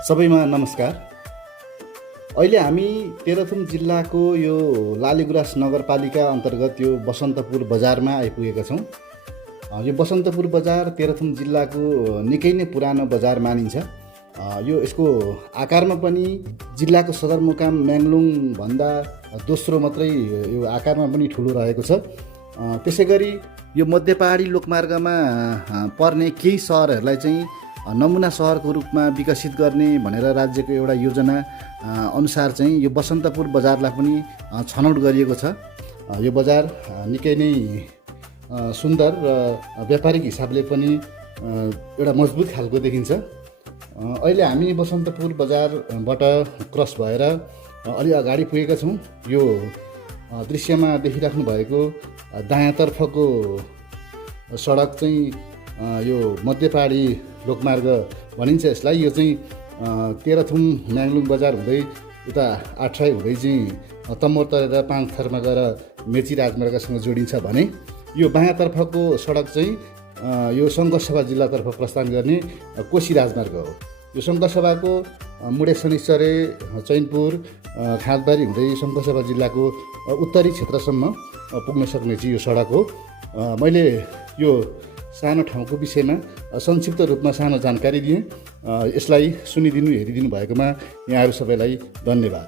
सबैमा नमस्कार। अहिले हामी तेह्रथुम जिल्लाको यो लालीगुराँस नगरपालिका अन्तर्गत यो बसन्तपुर बजारमा आइपुगेका छौँ। यो बसन्तपुर बजार तेह्रथुम जिल्लाको निकै नै पुरानो बजार मानिन्छ। यसको आकारमा पनि जिल्लाको सदरमुकाम म्याङ्लुङ भन्दा दोस्रो मात्रै यो आकारमा पनि ठुलो रहेको छ। त्यसै गरी यो मध्य पहाडी लोकमार्गमा पर्ने केही सहरहरूलाई चाहिँ नमुना सहरको रूपमा विकसित गर्ने भनेर राज्यको एउटा योजना अनुसार चाहिँ यो बसन्तपुर बजारलाई पनि छनौट गरिएको छ। यो बजार निकै नै सुन्दर र व्यापारिक हिसाबले पनि एउटा मजबुत खालको देखिन्छ। अहिले हामी बसन्तपुर बजारबाट क्रस भएर अलि अगाडि पुगेका छौँ। यो दृश्यमा देखिराख्नु भएको दायाँतर्फको सडक चाहिँ यो मध्य पहाडी लोकमार्ग भनिन्छ यसलाई। यो चाहिँ तेह्रथुम म्याङ्लुङ बजार हुँदै उता आठराई हुँदै चाहिँ तम्मोर तरेर पाँचथरमा गएर मेची राजमार्गसँग जोडिन्छ भने यो बायाँतर्फको सडक चाहिँ यो सङ्घसभा जिल्लातर्फ प्रस्थान गर्ने कोशी राजमार्ग हो। यो सङ्घसभाको मुडे शनिश्चरे चैनपुर खाँदबारी हुँदै सङ्घसभा जिल्लाको उत्तरी क्षेत्रसम्म पुग्न सक्ने चाहिँ यो सडक हो। मैले यो सानो ठाउँको विषयमा संक्षिप्त रूपमा सानो जानकारी दिएँ। यसलाई सुनिदिनु हेरिदिनु भएकोमा यहाँहरू सबैलाई धन्यवाद।